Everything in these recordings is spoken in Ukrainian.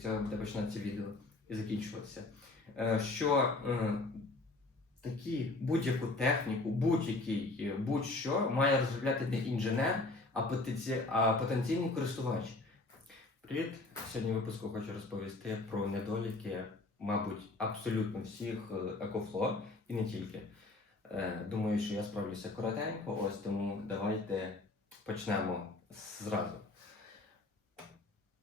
цього буде починатися відео і закінчуватися. Е, Що е, такі будь-яку техніку, будь-який е, будь-що має розробляти не інженер, а, а потенційний користувач. Привіт! Сьогодні в випуску хочу розповісти про недоліки, мабуть, абсолютно всіх екофло і не тільки. Думаю, що я справлюся коротенько, ось тому давайте почнемо зразу.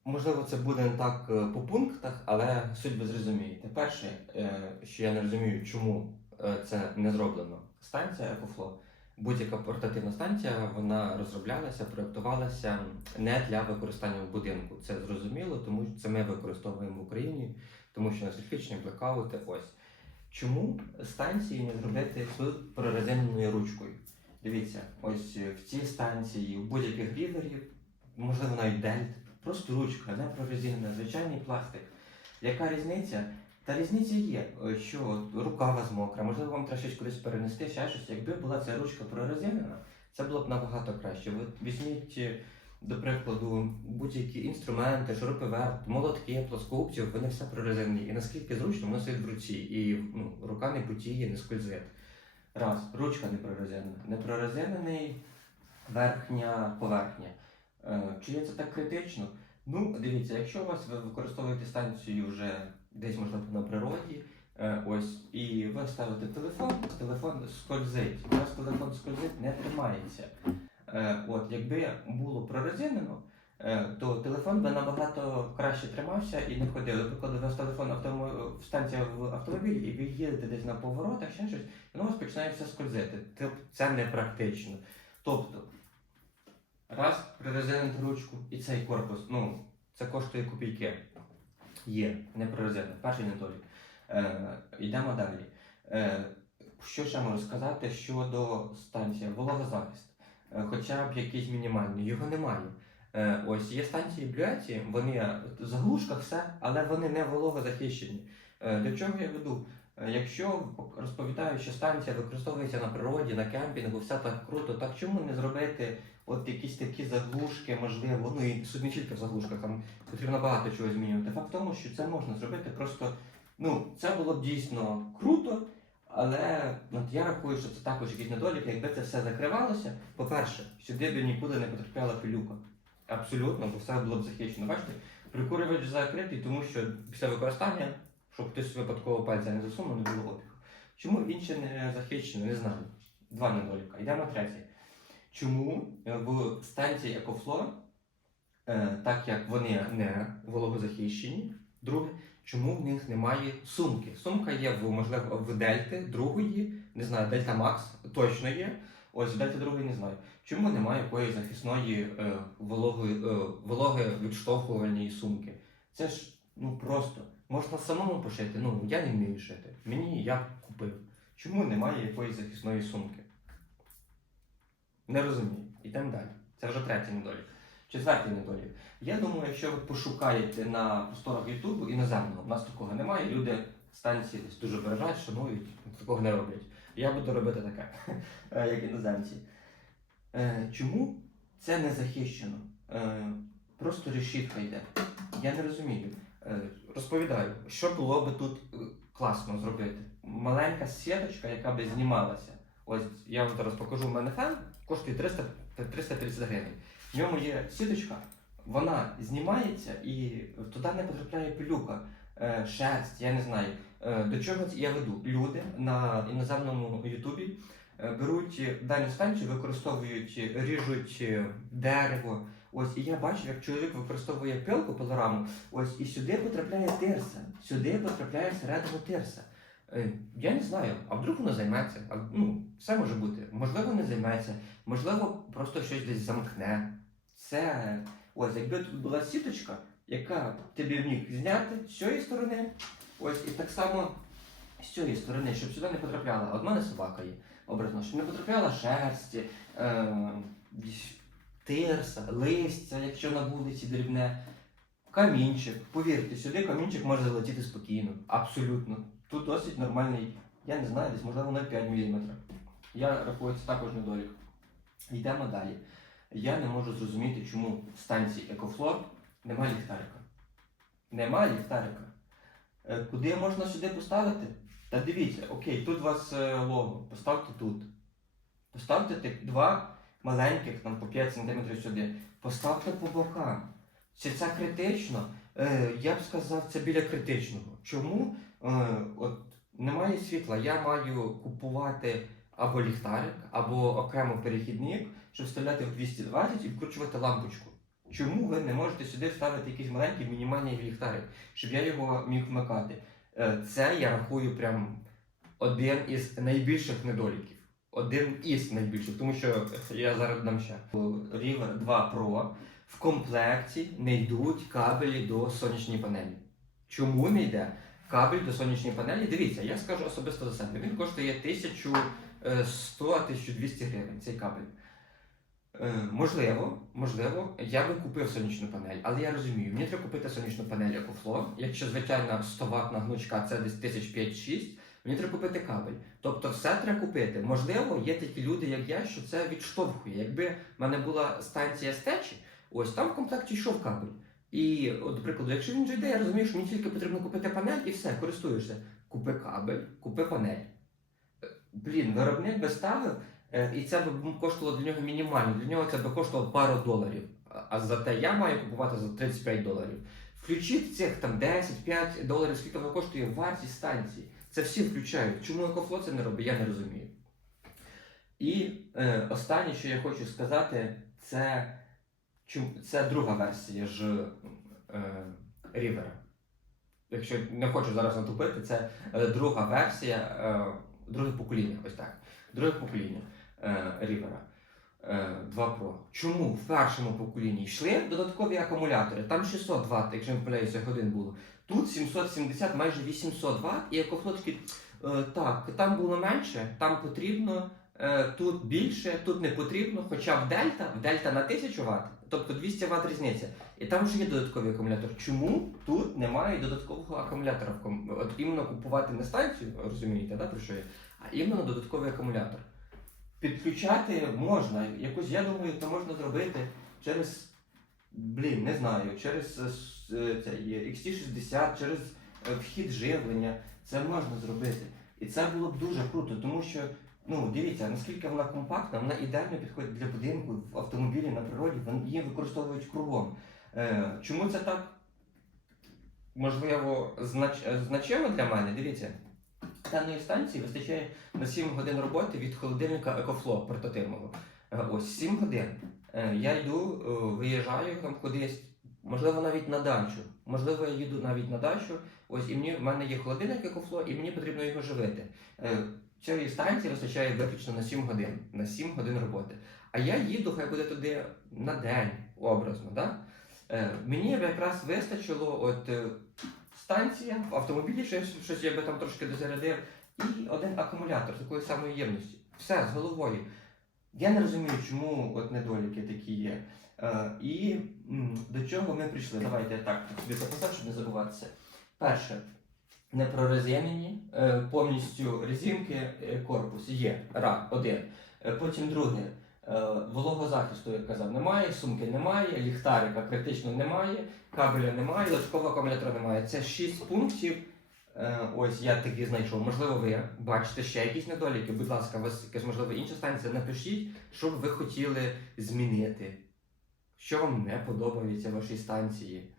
Можливо, це буде не так е, по пунктах, але суть ви зрозумієте. Перше, е, що я не розумію, чому е, це не зроблено. Станція EcoFlow, будь-яка портативна станція, вона розроблялася, проєктувалася не для використання в будинку. Це зрозуміло, тому що це ми використовуємо в Україні, тому що у нас електричні блекаути. Ось чому станції не зробити з прорезиненою ручкою? Дивіться, ось в цій станції, у будь-яких ріверів, можливо, навіть дельт, просто ручка, не прорезинена, звичайний пластик. Яка різниця? Та різниця є, е, що от рука вас мокра, можливо, вам щось кудись перенести, ще щось. Якби була ця ручка прорезинена, це було б набагато краще. Ви візьміть, е, до прикладу, будь-які інструменти, шуруповерт, молотки, плоскогубці, вони все прорезинені. І наскільки зручно, воно сидить в руці, і ну, рука не потіє, не скользить. Раз, ручка не прорезинена. Не прорезинений верхня поверхня. Чи є це так критично? Ну, дивіться, якщо у вас ви використовуєте станцію вже десь, можливо, на природі, е, ось, і ви ставите телефон, телефон скользить. У вас телефон скользить, не тримається. Е, От, якби було прорезинено, е, то телефон би набагато краще тримався і не ходив. Наприклад, у вас телефон автомо... станція в автомобілі, і ви їдете десь на поворотах, ще щось, і воно у вас починає все скользити. Це не практично. Тобто, раз прорезинити ручку і цей корпус, ну, це коштує копійки. Є, не прорезинено. Перший недолік. Е, йдемо далі. Е, що ще можу сказати щодо станції? Вологозахист. Е, хоча б якийсь мінімальний, його немає. Е, ось є станції блюеті, вони в заглушках все, але вони не вологозахищені. Е, до чого я веду? Е, Якщо розповідаю, що станція використовується на природі, на кемпінгу, все так круто, так чому не зробити от якісь такі заглушки, можливо, ну і суть не тільки в заглушках, там потрібно багато чого змінювати. Факт в тому, що це можна зробити просто, ну, це було б дійсно круто, але от я рахую, що це також якийсь недолік, якби це все закривалося. По-перше, сюди б нікуди не потрапляла пилюка. Абсолютно, бо все було б захищено. Бачите, прикурювач закритий, тому що після використання, щоб хтось випадково пальця не засунув, не було опіху. Чому інше не захищено, не знаю. Два недоліка. Йдемо третє. Чому е, в станції EcoFlow, е, так як вони не вологозахищені, друге, чому в них немає сумки? Сумка є в, можливо, в Дельти, другої, не знаю, Дельта Макс точно є. Ось в Дельта другої не знаю. Чому немає якоїсь захисної е, вологи, е, вологи відштовхувальної сумки? Це ж ну просто можна самому пошити. Ну я не вмію шити. Мені я купив. Чому немає якоїсь захисної сумки? Не розумію. Йдемо далі. Це вже третій недолік. Четвертий недолік. Я думаю, якщо ви пошукаєте на просторах Ютубу іноземного, у нас такого немає. Люди станції дуже бережать, шанують, такого не роблять. Я буду робити таке, е, як іноземці. Е, Чому це не захищено? Е, Просто решітка йде. Я не розумію. Розповідаю, що було би тут класно зробити. Маленька сіточка, яка би знімалася. Ось я вам зараз покажу. У мене фен коштує 300, 330 гривень. В ньому є сіточка, вона знімається і туди не потрапляє пилюка, е, шерсть, я не знаю. Е, До чого я веду? Люди на іноземному Ютубі е, беруть дану станцію, використовують, ріжуть дерево. Ось і я бачив, як чоловік використовує пилку пилораму, ось і сюди потрапляє тирса. Сюди потрапляє всередину тирса. Е, Я не знаю, а вдруг воно займеться. А, ну, все може бути. Можливо, не займеться, можливо, просто щось десь замкне. Це ось, якби тут була сіточка, яка тобі міг зняти з цієї сторони, ось і так само з цієї сторони, щоб сюди не потрапляла. От мене собака є, образно, щоб не потрапляла шерсті, е, тирса, листя, якщо на вулиці дрібне. Камінчик, повірте, сюди камінчик може залетіти спокійно. Абсолютно. Тут досить нормальний, я не знаю, десь можливо 0,5 мм. Я рахую це також недолік. Йдемо далі. Я не можу зрозуміти, чому в станції Екофлор немає ліхтарика. Немає ліхтарика. Е, Куди можна сюди поставити? Та дивіться, окей, тут у вас е, лого, поставте тут. Поставте два маленьких, там по 5 см сюди. Поставте по бокам. Чи це критично? Е, я б сказав, це біля критичного. Чому? Е, от немає світла, я маю купувати або ліхтарик, або окремо перехідник, щоб вставляти в 220 і вкручувати лампочку. Чому ви не можете сюди вставити якийсь маленький мінімальний ліхтарик, щоб я його міг вмикати? Е, Це я рахую прям один із найбільших недоліків. Один із найбільших, тому що я зараз дам ще. River 2 Pro в комплекті не йдуть кабелі до сонячної панелі. Чому не йде кабель до сонячної панелі? Дивіться, я скажу особисто за себе. Він коштує 1100-1200 гривень цей кабель. Е, можливо, можливо, я би купив сонячну панель, але я розумію, мені треба купити сонячну панель EcoFlow. Якщо звичайна 100 ватна гнучка це десь 1005-6, мені треба купити кабель. Тобто все треба купити. Можливо, є такі люди, як я, що це відштовхує. Якби в мене була станція стечі, ось там в комплекті йшов кабель. І, от, до прикладу, якщо він вже йде, я розумію, що мені тільки потрібно купити панель і все, користуєшся. Купи кабель, купи панель. Е, Блін, виробник би ставив, е, і це б коштувало для нього мінімально. Для нього це б коштувало пару доларів. А- А зате я маю купувати за 35 доларів. Включіть цих там 10-5 доларів, скільки воно коштує вартість станції. Це всі включають. Чому Екофло це не робить, я не розумію. І е, останнє, що я хочу сказати, це, це друга версія ж е, Рівера. Якщо не хочу зараз натупити, це е, друга версія, е, друге покоління, ось так. Друге покоління е, Рівера. е, 2 Pro. Чому в першому поколінні йшли додаткові акумулятори? Там 600 Вт, якщо не помиляюся, годин було. Тут 770, майже 800 Вт, і екофлотки, е, так, там було менше, там потрібно, е, тут більше, тут не потрібно, хоча в Дельта, в Дельта на 1000 Вт, тобто 200 Вт різниця. І там вже є додатковий акумулятор. Чому тут немає додаткового акумулятора? От іменно купувати не станцію, розумієте, да, про що я? А іменно додатковий акумулятор. Підключати можна, якось, я думаю, це можна зробити через, блін, не знаю, через е, е, цей XT60, через е, вхід живлення. Це можна зробити. І це було б дуже круто, тому що, ну, дивіться, наскільки вона компактна, вона ідеально підходить для будинку, в автомобілі на природі, її використовують кругом. Е, чому це так? Можливо, знач, значимо для мене, дивіться. Даної станції вистачає на 7 годин роботи від холодильника EcoFlow портативного. Е, Ось 7 годин. Е, Я йду, е, виїжджаю там кудись, можливо, навіть на дачу. Можливо, я їду навіть на дачу. Ось і мені в мене є холодильник EcoFlow, і мені потрібно його живити. Е, Цієї станції вистачає виключно на 7 годин, на 7 годин роботи. А я їду, хай буде туди на день, образно. Да? Е, Мені б якраз вистачило от е, станція, в автомобілі щось, щось я би там трошки дозарядив, і один акумулятор такої самої ємності. Все, з головою. Я не розумію, чому от недоліки такі є. Е, і м, до чого ми прийшли? Давайте я так собі записав, щоб не забуватися. Перше, не прорезинені, е, повністю резинки, е, корпус є. Ра, один. Е, потім друге. Е, Вологозахисту, як казав, немає, сумки немає, ліхтарика критично немає, кабеля немає, додаткового акумулятора немає. Це 6 пунктів. Ось я такі знайшов. Можливо, ви бачите ще якісь недоліки. Будь ласка, у вас якась можливо інша станція. Напишіть, що б ви хотіли змінити. Що вам не подобається в вашій станції.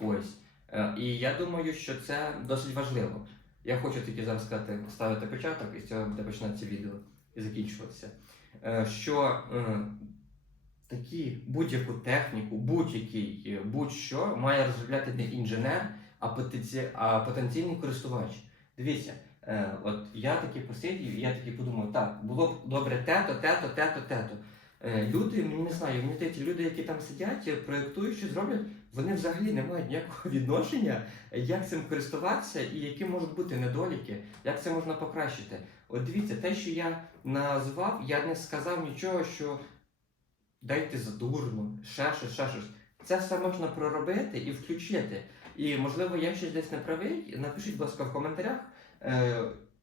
Ось. Е, І я думаю, що це досить важливо. Я хочу тільки зараз сказати, ставити початок, і з цього буде починатися відео і закінчуватися. Е, Що е, такі будь-яку техніку, будь-який, будь-що має розробляти не інженер, а, потенці... а потенційний користувач. Дивіться, от я таки посидів, я таки подумав, так, було б добре тето, тето, тето, тето. Е, Люди, мені не знаю, здається, люди, які там сидять, е, проєктують, що зроблять, вони взагалі не мають ніякого відношення, е, як цим користуватися і які можуть бути недоліки, як це можна покращити. От дивіться, те, що я назвав, я не сказав нічого, що дайте задурно, ще щось, ще щось. Це все можна проробити і включити. І можливо, я щось десь не правий. Напишіть, будь ласка, в коментарях.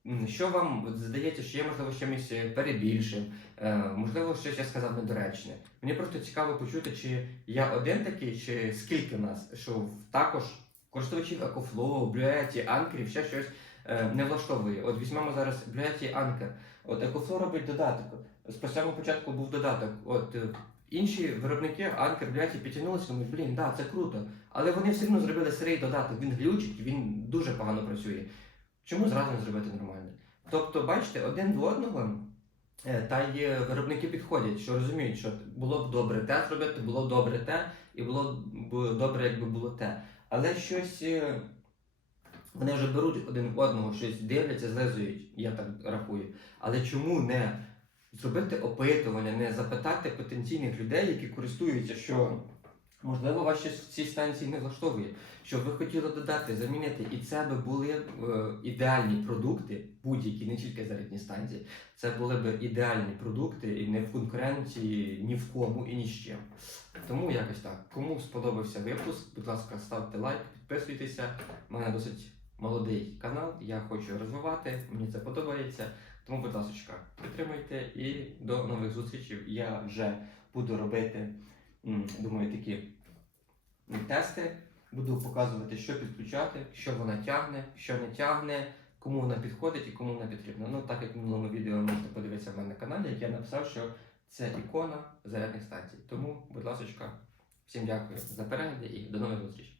Е, що вам здається, що я можливо чимось перебільшив, е, можливо, щось я сказав недоречне. Мені просто цікаво почути, чи я один такий, чи скільки нас, що також користувачів EcoFlow, Bluetti, анкерів, ще щось е, не влаштовує. От візьмемо зараз Bluetti Anker. От EcoFlow робить додаток. З самого початку був додаток. От е, інші виробники Anker, Bluetti підтягнулися, думають, блін, да, це круто. Але вони все одно зробили сирий додаток, він глючить, він дуже погано працює. Чому зразу не зробити нормально? Тобто, бачите, один до одного. е, Та й виробники підходять, що розуміють, що було б добре те зробити, було б добре те, і було б добре, якби було те. Але щось е, вони вже беруть один одного, щось дивляться, злизують, я так рахую. Але чому не зробити опитування, не запитати потенційних людей, які користуються, що можливо вас щось в цій станції не влаштовує, що ви хотіли додати, замінити, і це би були е, ідеальні продукти, будь-які, не тільки зарядні станції. Це були б ідеальні продукти і не в конкуренції ні в кому і ні з чим. Тому якось так. Кому сподобався випуск, будь ласка, ставте лайк, підписуйтеся. У мене досить молодий канал, я хочу розвивати, мені це подобається. Тому, будь ласка, підтримуйте і до нових зустрічей. Я вже буду робити, думаю, такі тести. Буду показувати, що підключати, що вона тягне, що не тягне, кому вона підходить і кому вона потрібна. Ну, так як в минулому відео можете подивитися в мене на каналі, як я написав, що це ікона зарядних станцій. Тому, будь ласка, всім дякую за перегляд і до нових зустрічей.